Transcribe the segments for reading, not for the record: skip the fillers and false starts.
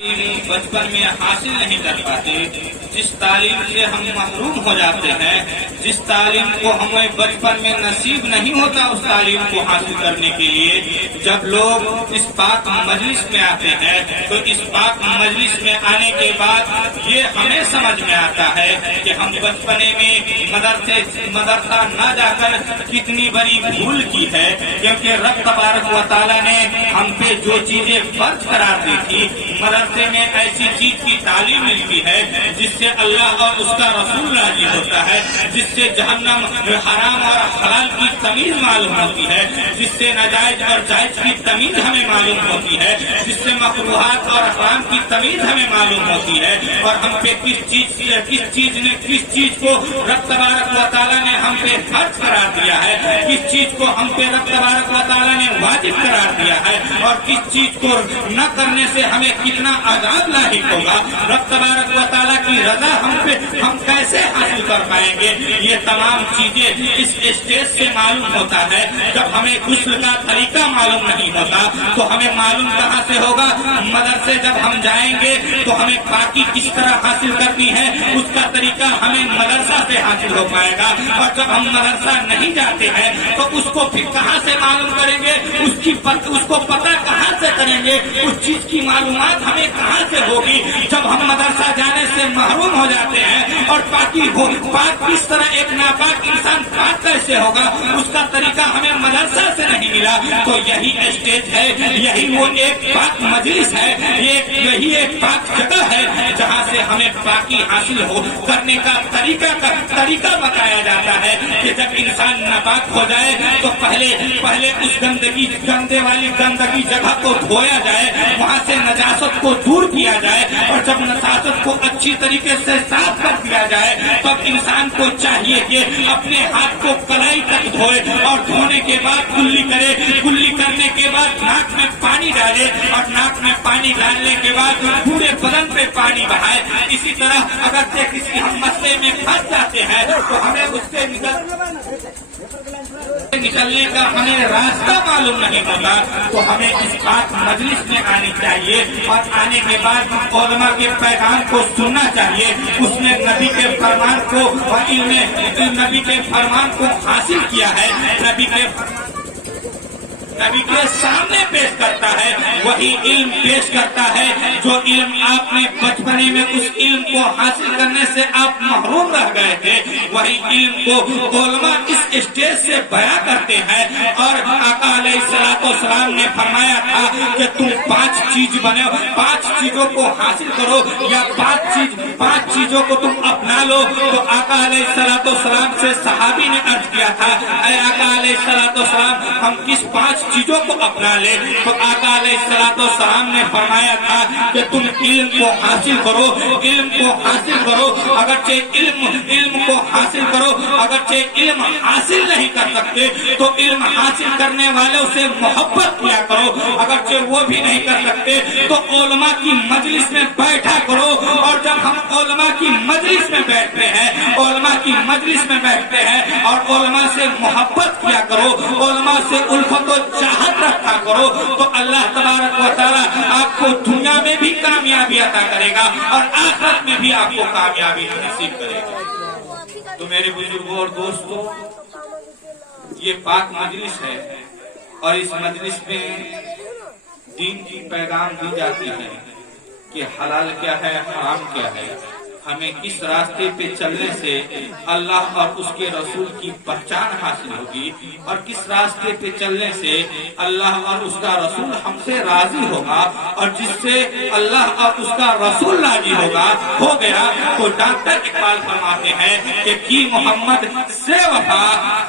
بچپن میں حاصل نہیں کر پاتے، جس تعلیم سے ہم محروم ہو جاتے ہیں، جس تعلیم کو ہمیں بچپن میں نصیب نہیں ہوتا، اس تعلیم کو حاصل کرنے کے لیے جب لوگ اس پاک مجلس میں آتے ہیں تو اس پاک مجلس میں آنے کے بعد یہ ہمیں سمجھ میں آتا ہے کہ ہم بچپنے میں مدرسہ نہ جا کر کتنی بڑی بھول کی ہے، کیونکہ رب تبارک و تعالیٰ نے ہم پہ جو چیزیں فرض قرار دی تھی، مدرسے میں ایسی چیز کی تعلیم ملتی ہے جس سے اللہ اور اس کا رسول راضی ہوتا ہے، جس سے جہنم حرام اور حلال کی تمیز معلوم ہوتی ہے، جس سے ناجائز اور جائز کی تمیز ہمیں معلوم ہوتی ہے، جس سے مکروہات اور حرام کی تمیز ہمیں معلوم ہوتی ہے، اور ہم پہ کس چیز کو رب تبارک و تعالیٰ نے ہم پہ فرض قرار دیا ہے، کس چیز کو ہم پہ رب تبارک و تعالیٰ نے واجب قرار دیا ہے، اور کس چیز کو نہ کرنے سے ہمیں کتنا عذاب لاحق ہوگا، رب تبارک و تعالیٰ کی رضا ہم کیسے حاصل کر پائیں گے، یہ تمام چیزیں اس اسٹیج سے معلوم ہوتا ہے۔ جب ہمیں غسل کا طریقہ معلوم نہیں ہوتا تو ہمیں معلوم کہاں سے ہوگا؟ مدرسے جب ہم جائیں گے تو ہمیں پاکی کس طرح حاصل کرنی ہے، اس کا طریقہ ہمیں مدرسہ سے حاصل ہو پائے گا، اور جب ہم مدرسہ نہیں جاتے ہیں تو اس کو پھر کہاں سے معلوم کریں گے، اس کو پتہ کہاں سے کریں گے، اس چیز کی معلومات ہمیں کہاں سے ہوگی؟ جب ہم مدرسہ جانے سے محروم ہو جاتے ہیں، اور پاک کس طرح ایک ناپاک انسان پاک کیسے ہوگا، اس کا طریقہ ہمیں مدرسہ سے نہیں ملا، تو یہی اسٹیج ہے، یہی وہ ایک پاک مجلس ہے، یہی ایک پاک جگہ ہے جہاں سے ہمیں پاکی حاصل ہو کرنے کا طریقہ بتایا جاتا ہے کہ جب انسان ناپاک ہو جائے تو پہلے اس گندگی جگہ کو دھویا جائے، وہاں سے نجاست کو دور کیا جائے، اور جب نجاست کو اچھی طریقے سے صاف کر دیا جائے تب انسان کو چاہیے کہ اپنے ہاتھ کو کلائی تک دھوئے، اور دھونے کے بعد کلی کرے، کلی کرنے کے بعد ناک میں پانی ڈالے، اور ناک میں پانی ڈالنے کے بعد پورے بدن پہ پانی بہائے۔ اسی طرح اگر کسی ہم مسئلے میں پھنس جاتے ہیں تو ہمیں اس سے نکلنے کا ہمیں راستہ معلوم نہیں ہوتا، تو ہمیں اس بات مجلس میں آنی چاہیے، اور آنے کے بعد علماء کے پیغام کو سننا چاہیے، اس نے نبی کے فرمان کو اور نبی کے فرمان کو حاصل کیا ہے، نبی کے سامنے پیش کرتا ہے، وہی علم پیش کرتا ہے جو علم آپ نے بچپنے میں اس علم کو حاصل کرنے سے آپ محروم رہ گئے تھے، وہی علم کو علماء اس اسٹیج سے بیان کرتے ہیں۔ اور آقا علیہ الصلوۃ والسلام نے فرمایا تھا کہ تم 5 چیز بنو، 5 چیزوں کو حاصل کرو، یا 5 چیزوں کو تم اپنا لو۔ تو آقا علیہ الصلوۃ والسلام سے صحابی نے عرض کیا تھا، اے آقا علیہ الصلوۃ والسلام، ہم کس 5 چیزوں کو اپنا لے؟ تو آقا علیہ الصلوۃ والسلام نے فرمایا تھا کہ تم علم کو حاصل کرو، علم کو حاصل کرو، اگرچہ علم کو حاصل کرو، اگرچہ علم حاصل نہیں کر سکتے تو علم حاصل کرنے والوں سے محبت کیا کرو، اگرچہ وہ بھی نہیں کر سکتے تو علماء کی مجلس میں بیٹھا کرو، اور جب ہم علماء کی مجلس میں بیٹھتے ہیں، علماء کی مجلس میں بیٹھتے ہیں اور علماء سے محبت کیا کرو، علماء سے الفت و چاہت رکھا کرو، تو اللہ تبارک و تعالیٰ آپ کو دنیا میں بھی کامیابی عطا کرے گا اور آخرت میں بھی آپ کو کامیابی نصیب کرے گا۔ تو میرے بزرگوں اور دوستوں، یہ پاک مجلس ہے، اور اس مجلس میں دین کی پیغام دی جاتی ہے کہ حلال کیا ہے، حرام کیا ہے، ہمیں کس راستے پہ چلنے سے اللہ اور اس کے رسول کی پہچان حاصل ہوگی، اور کس راستے پہ چلنے سے اللہ اور اس کا رسول ہم سے راضی ہوگا، اور جس سے اللہ اور اس کا رسول راضی ہوگا ہو گیا۔ تو ڈاکٹر اقبال فرماتے ہیں کہ کی محمد سے وفا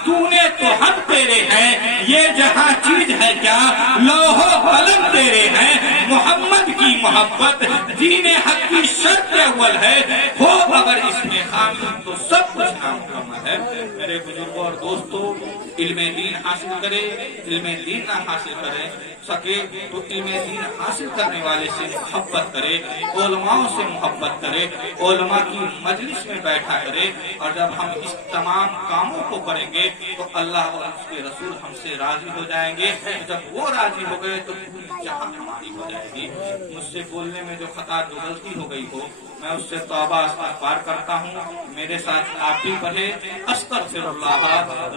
تو نے تو ہم تیرے ہیں، یہ جہاں چیز ہے کیا لوح و قلم تیرے ہیں، محمد کی محبت دین حق کی شرط اول ہے، ہو اگر اس میں خامی تو سب کچھ نامکمل ہے۔ میرے بزرگوں اور دوستوں، علم دین حاصل کرے، علم دین نہ حاصل کرے سکے تو علم دین حاصل کرنے والے سے محبت کرے، علماء سے محبت کرے، علماء کی مجلس میں بیٹھا کرے، اور جب ہم اس تمام کاموں کو کریں گے تو اللہ اور اس کے رسول ہم سے راضی ہو جائیں گے، جب وہ راضی ہو گئے تو پوری جہاں ہماری ہو جائے گی۔ جائے گی. مجھ سے بولنے میں جو خطا جو غلطی ہو گئی ہو میں اس سے توبہ استغفار کرتا ہوں. میرے ساتھ آپ بھی پڑھے استغفر اللہ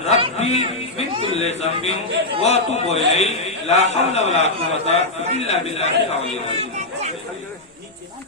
ربی من کل ذنب واتوب الیہ لا حول ولا قوة الا باللہ العلی العظیم.